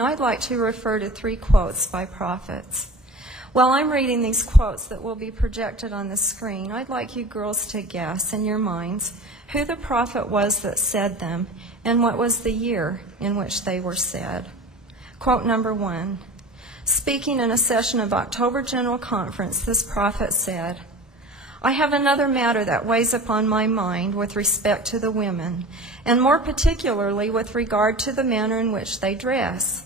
I'd like to refer to 3 quotes by prophets. While I'm reading these quotes that will be projected on the screen, I'd like you girls to guess in your minds who the prophet was that said them and what was the year in which they were said. Quote number 1. Speaking in a session of October General Conference, this prophet said, "I have another matter that weighs upon my mind with respect to the women, and more particularly with regard to the manner in which they dress.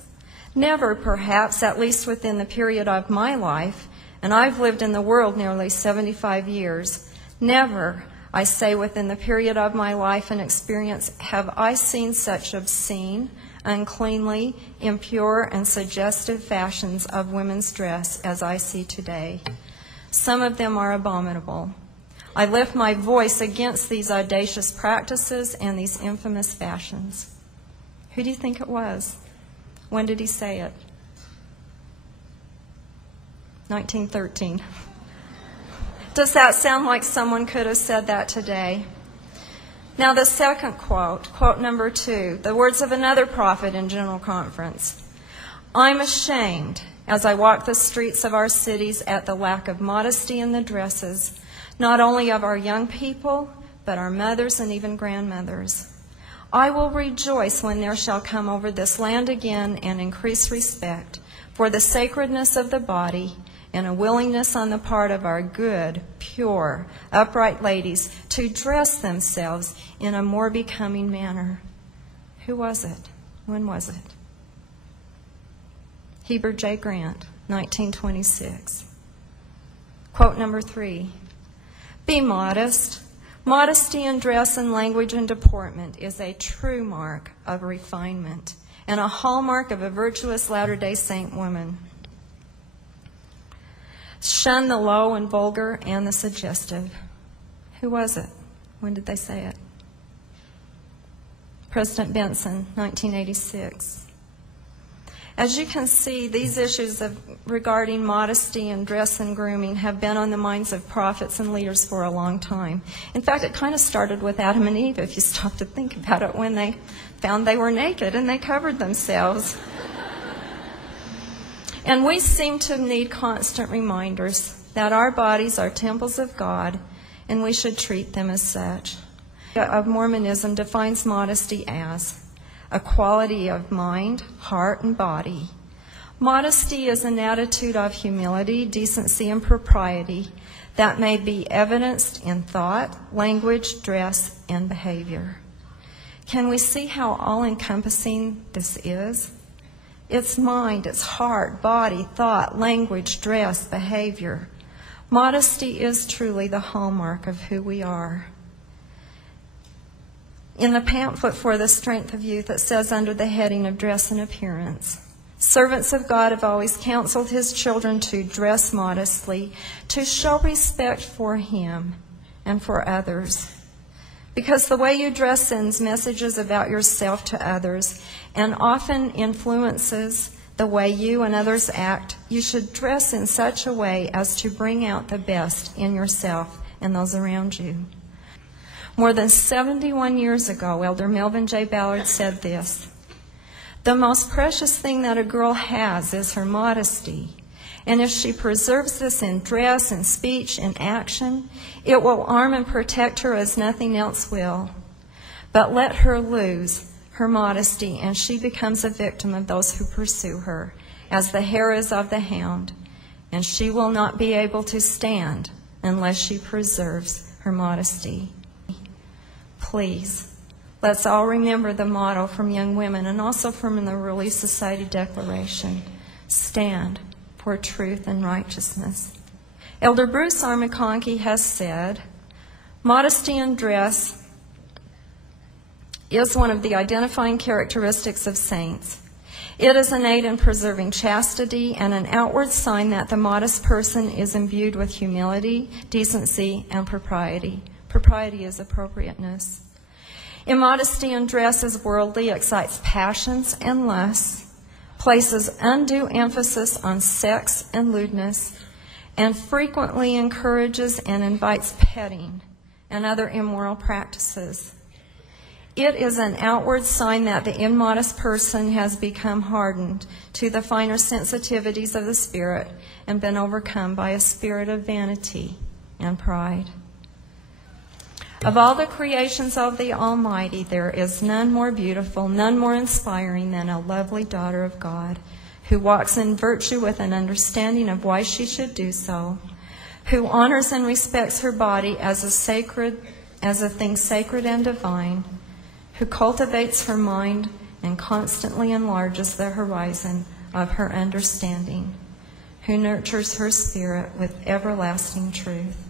Never, perhaps, at least within the period of my life, and I've lived in the world nearly 75 years, never, I say within the period of my life and experience, have I seen such obscene, uncleanly, impure, and suggestive fashions of women's dress as I see today. Some of them are abominable. I lift my voice against these audacious practices and these infamous fashions." Who do you think it was? When did he say it? 1913. Does that sound like someone could have said that today? Now the second quote, quote number 2, the words of another prophet in General Conference. "I'm ashamed as I walk the streets of our cities at the lack of modesty in the dresses, not only of our young people, but our mothers and even grandmothers. I will rejoice when there shall come over this land again an increased respect for the sacredness of the body and a willingness on the part of our good, pure, upright ladies to dress themselves in a more becoming manner." Who was it? When was it? Heber J. Grant, 1926. Quote number 3. "Be modest. Modesty in dress and language and deportment is a true mark of refinement and a hallmark of a virtuous Latter-day Saint woman. Shun the low and vulgar and the suggestive." Who was it? When did they say it? President Benson, 1986. As you can see, these issues regarding modesty and dress and grooming have been on the minds of prophets and leaders for a long time. In fact, it kind of started with Adam and Eve, if you stop to think about it, when they found they were naked and they covered themselves. And we seem to need constant reminders that our bodies are temples of God and we should treat them as such. Of Mormonism defines modesty as a quality of mind, heart, and body. Modesty is an attitude of humility, decency, and propriety that may be evidenced in thought, language, dress, and behavior. Can we see how all-encompassing this is? It's mind, it's heart, body, thought, language, dress, behavior. Modesty is truly the hallmark of who we are. In the pamphlet for the Strength of Youth, it says under the heading of dress and appearance, "Servants of God have always counseled his children to dress modestly, to show respect for him and for others. Because the way you dress sends messages about yourself to others and often influences the way you and others act, you should dress in such a way as to bring out the best in yourself and those around you." More than 71 years ago, Elder Melvin J. Ballard said this, "The most precious thing that a girl has is her modesty. And if she preserves this in dress and speech and action, it will arm and protect her as nothing else will. But let her lose her modesty, and she becomes a victim of those who pursue her, as the hare is of the hound, and she will not be able to stand unless she preserves her modesty." Please, let's all remember the motto from Young Women and also from the Relief Society Declaration: stand for truth and righteousness. Elder Bruce R. McConkie has said, "Modesty in dress is one of the identifying characteristics of saints. It is an aid in preserving chastity and an outward sign that the modest person is imbued with humility, decency, and propriety." Propriety is appropriateness. Immodesty in dress is worldly, excites passions and lusts, places undue emphasis on sex and lewdness, and frequently encourages and invites petting and other immoral practices. It is an outward sign that the immodest person has become hardened to the finer sensitivities of the Spirit and been overcome by a spirit of vanity and pride. Of all the creations of the Almighty, there is none more beautiful, none more inspiring than a lovely daughter of God, who walks in virtue with an understanding of why she should do so, who honors and respects her body as a thing sacred and divine, who cultivates her mind and constantly enlarges the horizon of her understanding, who nurtures her spirit with everlasting truth.